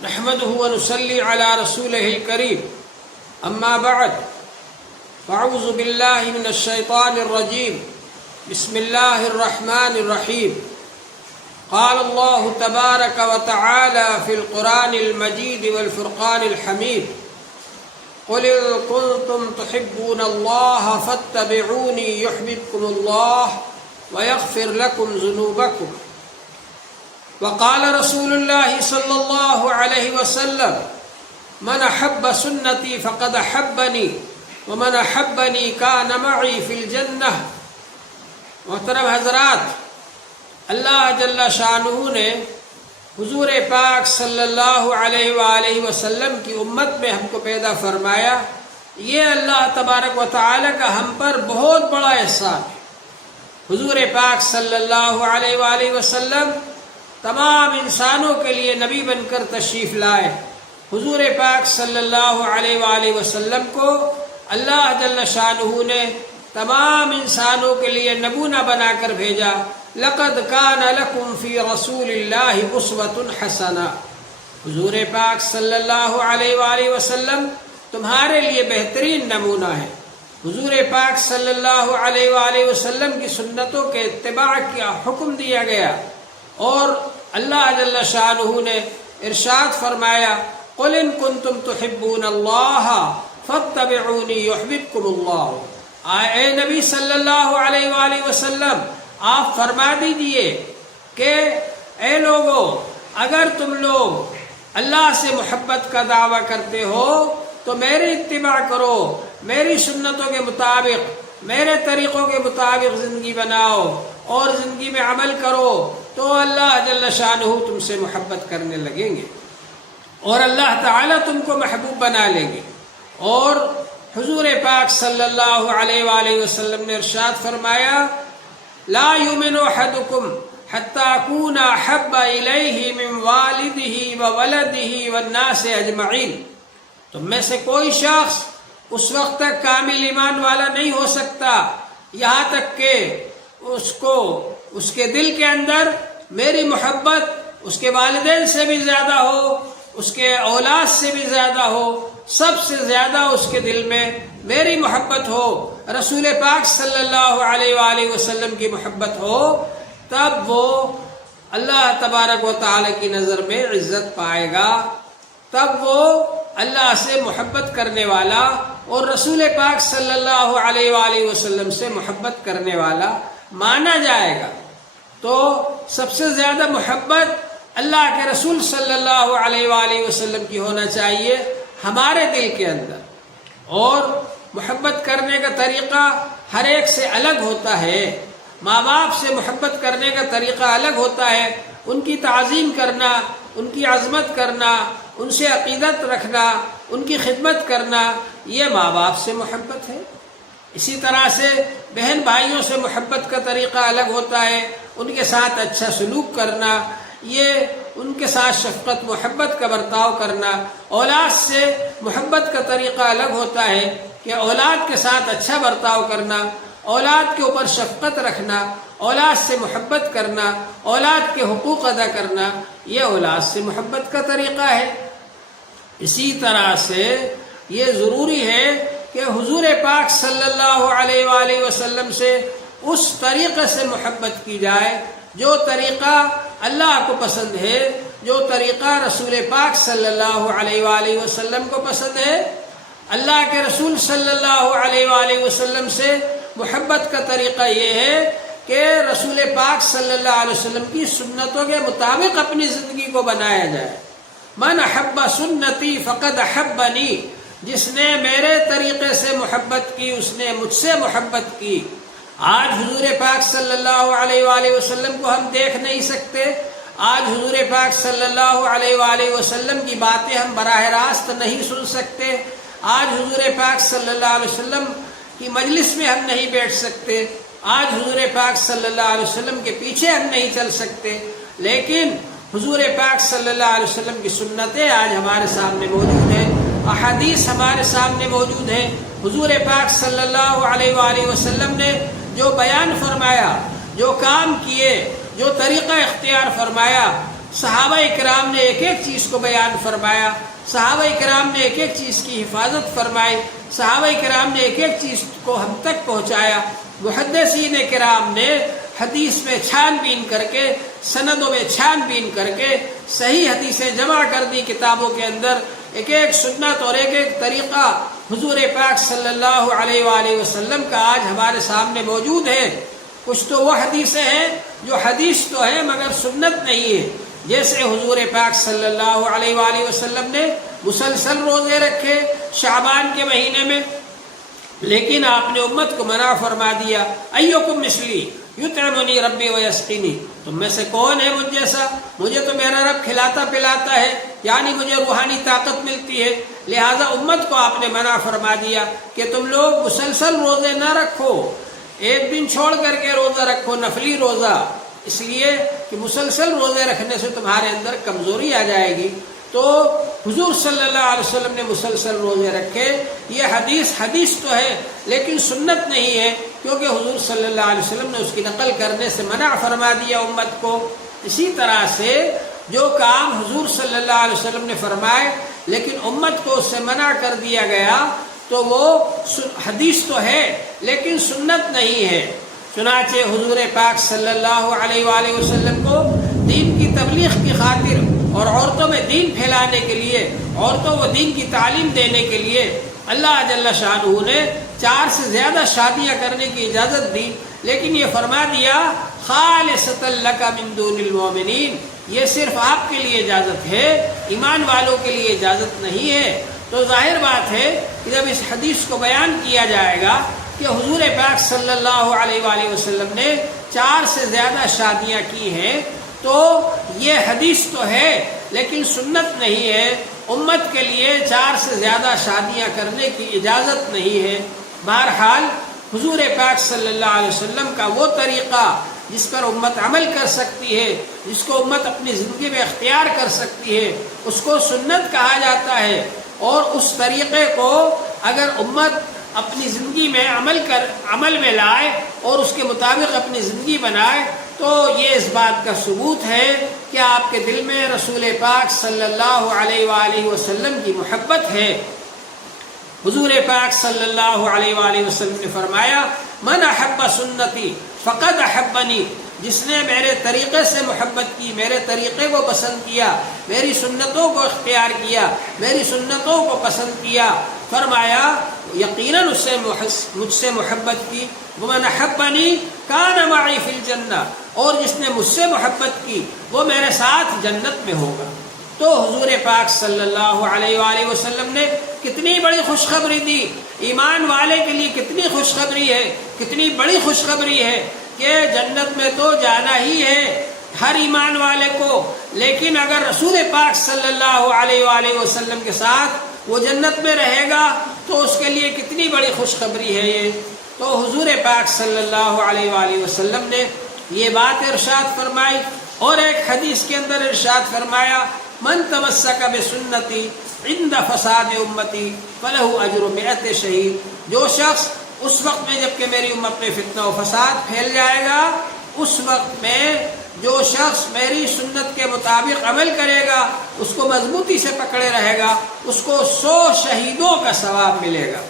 نحمده ونصلي على رسوله الكريم أما بعد فأعوذ بالله من الشيطان الرجيم بسم الله الرحمن الرحيم قال الله تبارك وتعالى في القرآن المجيد والفرقان الحميد قل إن كنتم تحبون الله فاتبعوني يحببكم الله ويغفر لكم ذنوبكم وقال رسول الله صلى الله عليه وسلم من أحب سنتي فقد أحبني ومن أحبني كان معي في الجنة۔ محترم حضرات، اللہ جل شانہ نے حضور پاک صلی اللہ علیہ وآلہ وسلم کی امت میں ہم کو پیدا فرمایا، یہ اللہ تبارک و تعالی کا ہم پر بہت بڑا احسان ہے۔ حضور پاک صلی اللہ علیہ وآلہ وسلم تمام انسانوں کے لیے نبی بن کر تشریف لائے۔ حضور پاک صلی اللہ علیہ وآلہ وسلم کو اللہ جل شانہ نے تمام انسانوں کے لیے نمونہ بنا کر بھیجا۔ لقد کان لکم فی رسول اللہ اسوۃ حسنہ، حضور پاک صلی اللہ علیہ وآلہ وسلم تمہارے لیے بہترین نمونہ ہے۔ حضور پاک صلی اللہ علیہ وآلہ وسلم کی سنتوں کے اتباع کا حکم دیا گیا، اور اللہ جل شانہ نے ارشاد فرمایا قل ان کنتم تحبون اللہ فاتبعونی یحببکم اللہ۔ اے نبی صلی اللہ علیہ وآلہ وسلم، آپ فرما دیجئے کہ اے لوگو، اگر تم لوگ اللہ سے محبت کا دعویٰ کرتے ہو تو میری اتباع کرو، میری سنتوں کے مطابق، میرے طریقوں کے مطابق زندگی بناؤ اور زندگی میں عمل کرو، تو اللہ جل شانہ تم سے محبت کرنے لگیں گے اور اللہ تعالیٰ تم کو محبوب بنا لیں گے۔ اور حضور پاک صلی اللہ علیہ وآلہ وسلم نے ارشاد فرمایا لا یؤمن احدکم حتی اکون احب الیہ من والدہ وولدہ والناس اجمعین۔ تم میں سے کوئی شخص اس وقت تک کامل ایمان والا نہیں ہو سکتا یہاں تک کہ اس کے دل کے اندر میری محبت اس کے والدین سے بھی زیادہ ہو، اس کے اولاد سے بھی زیادہ ہو، سب سے زیادہ اس کے دل میں میری محبت ہو، رسول پاک صلی اللہ علیہ وآلہ وسلم کی محبت ہو، تب وہ اللہ تبارک و تعالی کی نظر میں عزت پائے گا، تب وہ اللہ سے محبت کرنے والا اور رسول پاک صلی اللہ علیہ وآلہ وسلم سے محبت کرنے والا مانا جائے گا۔ تو سب سے زیادہ محبت اللہ کے رسول صلی اللہ علیہ وآلہ وسلم کی ہونا چاہیے ہمارے دل کے اندر، اور محبت کرنے کا طریقہ ہر ایک سے الگ ہوتا ہے۔ ماں باپ سے محبت کرنے کا طریقہ الگ ہوتا ہے، ان کی تعظیم کرنا، ان کی عظمت کرنا، ان سے عقیدت رکھنا، ان کی خدمت کرنا، یہ ماں باپ سے محبت ہے۔ اسی طرح سے بہن بھائیوں سے محبت کا طریقہ الگ ہوتا ہے، ان کے ساتھ اچھا سلوک کرنا، یہ ان کے ساتھ شفقت محبت کا برتاؤ کرنا۔ اولاد سے محبت کا طریقہ الگ ہوتا ہے کہ اولاد کے ساتھ اچھا برتاؤ کرنا، اولاد کے اوپر شفقت رکھنا، اولاد سے محبت کرنا، اولاد کے حقوق ادا کرنا، یہ اولاد سے محبت کا طریقہ ہے۔ اسی طرح سے یہ ضروری ہے کہ حضور پاک صلی اللہ علیہ وآلہ وسلم سے اس طریقے سے محبت کی جائے جو طریقہ اللہ کو پسند ہے، جو طریقہ رسول پاک صلی اللہ علیہ وآلہ وسلم کو پسند ہے۔ اللہ کے رسول صلی اللہ علیہ وآلہ وسلم سے محبت کا طریقہ یہ ہے کہ رسول پاک صلی اللہ علیہ وسلم کی سنتوں کے مطابق اپنی زندگی کو بنایا جائے۔ من احب سنتی فقد احبنی، جس نے میرے طریقے سے محبت کی اس نے مجھ سے محبت کی۔ آج حضور پاک صلی اللہ علیہ وآلہ وسلم کو ہم دیکھ نہیں سکتے، آج حضور پاک صلی اللہ علیہ وآلہ وسلم کی باتیں ہم براہ راست نہیں سن سکتے، آج حضور پاک صلی اللہ علیہ وسلم کی مجلس میں ہم نہیں بیٹھ سکتے، آج حضور پاک صلی اللہ علیہ وسلم کے پیچھے ہم نہیں چل سکتے، لیکن حضور پاک صلی اللہ علیہ وسلم کی سنتیں آج ہمارے سامنے موجود ہیں، احادیث ہمارے سامنے موجود ہیں۔ حضور پاک صلی اللہ علیہ وآلہ وسلم نے جو بیان فرمایا، جو کام کیے، جو طریقہ اختیار فرمایا، صحابہ کرام نے ایک ایک چیز کو بیان فرمایا، صحابہ کرام نے ایک ایک چیز کی حفاظت فرمائی، صحابہ کرام نے ایک ایک چیز کو ہم تک پہنچایا۔ محدثین کرام نے حدیث میں چھان بین کر کے، سندوں میں چھان بین کر کے صحیح حدیثیں جمع کر دی کتابوں کے اندر، ایک ایک سنت اور ایک ایک طریقہ حضور پاک صلی اللہ علیہ وآلہ وسلم کا آج ہمارے سامنے موجود ہے۔ کچھ تو وہ حدیثیں ہیں جو حدیث تو ہیں مگر سنت نہیں ہے، جیسے حضور پاک صلی اللہ علیہ وآلہ وسلم نے مسلسل روزے رکھے شعبان کے مہینے میں، لیکن آپ نے امت کو منع فرما دیا، ایکم مثلی یطعمنی ربی ویسقینی، تم میں سے کون ہے مجھ جیسا، مجھے تو میرا رب کھلاتا پلاتا ہے، یعنی مجھے روحانی طاقت ملتی ہے۔ لہذا امت کو آپ نے منع فرما دیا کہ تم لوگ مسلسل روزے نہ رکھو، ایک دن چھوڑ کر کے روزہ رکھو، نفلی روزہ، اس لیے کہ مسلسل روزے رکھنے سے تمہارے اندر کمزوری آ جائے گی۔ تو حضور صلی اللہ علیہ وسلم نے مسلسل روزے رکھے، یہ حدیث تو ہے لیکن سنت نہیں ہے، کیونکہ حضور صلی اللہ علیہ وسلم نے اس کی نقل کرنے سے منع فرما دیا امت کو۔ اسی طرح سے جو کام حضور صلی اللہ علیہ وسلم نے فرمائے لیکن امت کو اس سے منع کر دیا گیا تو وہ حدیث تو ہے لیکن سنت نہیں ہے۔ چنانچہ حضور پاک صلی اللہ علیہ وآلہ وسلم کو دین کی تبلیغ کی خاطر اور عورتوں میں دین پھیلانے کے لیے، عورتوں کو دین کی تعلیم دینے کے لیے اللہ جل شانہ نے 4 سے زیادہ شادیاں کرنے کی اجازت دی، لیکن یہ فرما دیا خالصۃ لک من دون المؤمنین، یہ صرف آپ کے لیے اجازت ہے، ایمان والوں کے لیے اجازت نہیں ہے۔ تو ظاہر بات ہے کہ جب اس حدیث کو بیان کیا جائے گا کہ حضور پاک صلی اللہ علیہ وآلہ وسلم نے 4 سے زیادہ شادیاں کی ہیں تو یہ حدیث تو ہے لیکن سنت نہیں ہے، امت کے لیے 4 سے زیادہ شادیاں کرنے کی اجازت نہیں ہے۔ بہرحال حضور پاک صلی اللہ علیہ وسلم کا وہ طریقہ جس پر امت عمل کر سکتی ہے، جس کو امت اپنی زندگی میں اختیار کر سکتی ہے، اس کو سنت کہا جاتا ہے، اور اس طریقے کو اگر امت اپنی زندگی میں عمل میں لائے اور اس کے مطابق اپنی زندگی بنائے تو یہ اس بات کا ثبوت ہے کہ آپ کے دل میں رسول پاک صلی اللہ علیہ وآلہ وسلم کی محبت ہے۔ حضور پاک صلی اللہ علیہ وآلہ وسلم نے فرمایا من احب سنتی فقد احبنی، جس نے میرے طریقے سے محبت کی، میرے طریقے کو پسند کیا، میری سنتوں کو اختیار کیا، میری سنتوں کو پسند کیا، فرمایا یقیناً اس سے مجھ سے محبت کی۔ ومن احبنی کان معی فی الجنہ، اور جس نے مجھ سے محبت کی وہ میرے ساتھ جنت میں ہوگا۔ تو حضور پاک صلی اللہ علیہ وآلہ وسلم نے کتنی بڑی خوشخبری دی، ایمان والے کے لیے کتنی خوشخبری ہے، کتنی بڑی خوشخبری ہے کہ جنت میں تو جانا ہی ہے ہر ایمان والے کو، لیکن اگر رسول پاک صلی اللہ علیہ وآلہ وسلم کے ساتھ وہ جنت میں رہے گا تو اس کے لیے کتنی بڑی خوشخبری ہے یہ۔ تو حضور پاک صلی اللہ علیہ وآلہ وسلم نے یہ بات ارشاد فرمائی، اور ایک حدیث کے اندر ارشاد فرمایا من تمسک بسنتی عند فساد امتی فلہ اجر 100 شہید، جو شخص اس وقت میں جب کہ میری امت میں فتنہ و فساد پھیل جائے گا، اس وقت میں جو شخص میری سنت کے مطابق عمل کرے گا، اس کو مضبوطی سے پکڑے رہے گا، اس کو 100 شہیدوں کا ثواب ملے گا۔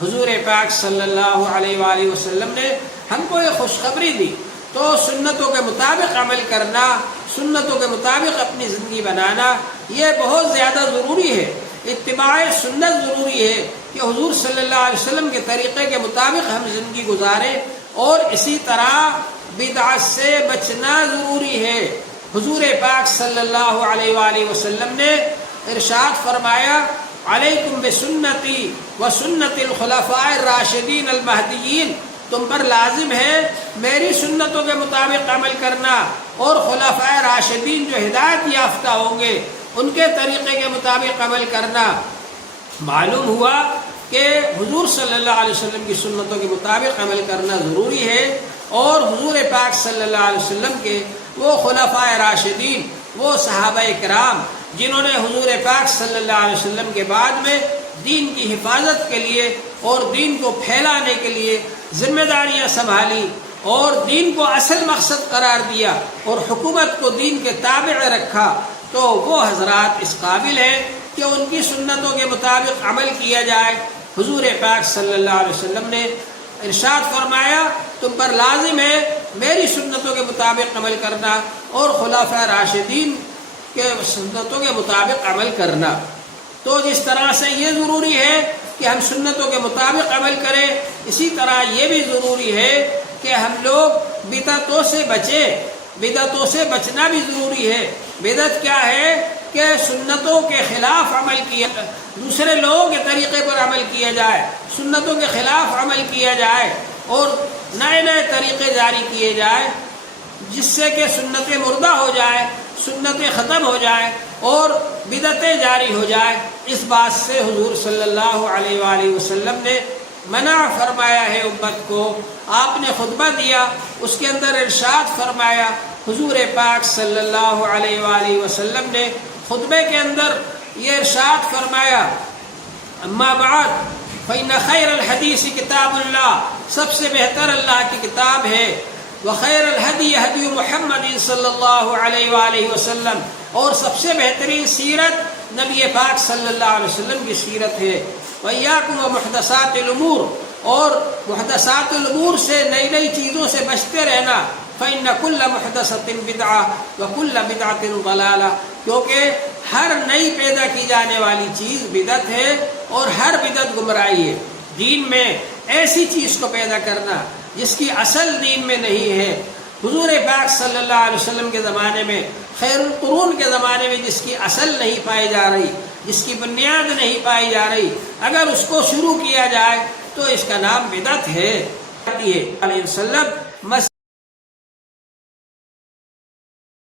حضور پاک صلی اللہ علیہ وآلہ وسلم نے ہم کو یہ خوشخبری دی، تو سنتوں کے مطابق عمل کرنا، سنتوں کے مطابق اپنی زندگی بنانا یہ بہت زیادہ ضروری ہے۔ اتباع سنت ضروری ہے کہ حضور صلی اللہ علیہ وسلم کے طریقے کے مطابق ہم زندگی گزاریں، اور اسی طرح بدعت سے بچنا ضروری ہے۔ حضور پاک صلی اللہ علیہ وآلہ وسلم نے ارشاد فرمایا علیکم بسنتی وسنت الخلفاء الراشدین المہدیین، تم پر لازم ہے میری سنتوں کے مطابق عمل کرنا، اور خلفاء راشدین جو ہدایت یافتہ ہوں گے ان کے طریقے کے مطابق عمل کرنا۔ معلوم ہوا کہ حضور صلی اللہ علیہ وسلم کی سنتوں کے مطابق عمل کرنا ضروری ہے، اور حضور پاک صلی اللہ علیہ وسلم کے وہ خلفاء راشدین، وہ صحابہ کرام جنہوں نے حضور پاک صلی اللہ علیہ وسلم کے بعد میں دین کی حفاظت کے لیے اور دین کو پھیلانے کے لیے ذمہ داریاں سنبھالی، اور دین کو اصل مقصد قرار دیا اور حکومت کو دین کے تابع رکھا، تو وہ حضرات اس قابل ہیں کہ ان کی سنتوں کے مطابق عمل کیا جائے۔ حضور پاک صلی اللہ علیہ وسلم نے ارشاد فرمایا تم پر لازم ہے میری سنتوں کے مطابق عمل کرنا اور خلفائے راشدین کے سنتوں کے مطابق عمل کرنا۔ تو جس طرح سے یہ ضروری ہے کہ ہم سنتوں کے مطابق عمل کریں، اسی طرح یہ بھی ضروری ہے کہ ہم لوگ بدعتوں سے بچیں۔ بدعتوں سے بچنا بھی ضروری ہے۔ بدعت کیا ہے کہ سنتوں کے خلاف عمل کیا، دوسرے لوگوں کے طریقے پر عمل کیا جائے، سنتوں کے خلاف عمل کیا جائے اور نئے نئے طریقے جاری کیے جائیں، جس سے کہ سنتیں مردہ ہو جائے، سنتیں ختم ہو جائے اور بدعتیں جاری ہو جائے۔ اس بات سے حضور صلی اللہ علیہ وآلہ وسلم نے منع فرمایا ہے امت کو۔ آپ نے خطبہ دیا، اس کے اندر ارشاد فرمایا، حضور پاک صلی اللہ علیہ وآلہ وسلم نے خطبے کے اندر یہ ارشاد فرمایا، اما بعد فإن خیر الحدیث کتاب اللہ، سب سے بہتر اللہ کی کتاب ہے، وخیر الہدی ہدی محمد صلی اللہ علیہ وآلہ وسلم، اور سب سے بہترین سیرت نبی پاک صلی اللہ علیہ وسلم کی سیرت ہے، وإیاکم ومحدثات الامور، اور محدثات الامور سے نئی نئی چیزوں سے بچتے رہنا، فإن كل محدثۃ بدعہ وكل بدعۃ ضلالہ، کیونکہ ہر نئی پیدا کی جانے والی چیز بدعت ہے اور ہر بدعت گمراہی ہے۔ دین میں ایسی چیز کو پیدا کرنا جس کی اصل دین میں نہیں ہے، حضور پاک صلی اللہ علیہ وسلم کے زمانے میں، خیر القرون کے زمانے میں جس کی اصل نہیں پائی جا رہی، جس کی بنیاد نہیں پائی جا رہی، اگر اس کو شروع کیا جائے تو اس کا نام بدعت ہے۔ علیہ وسلم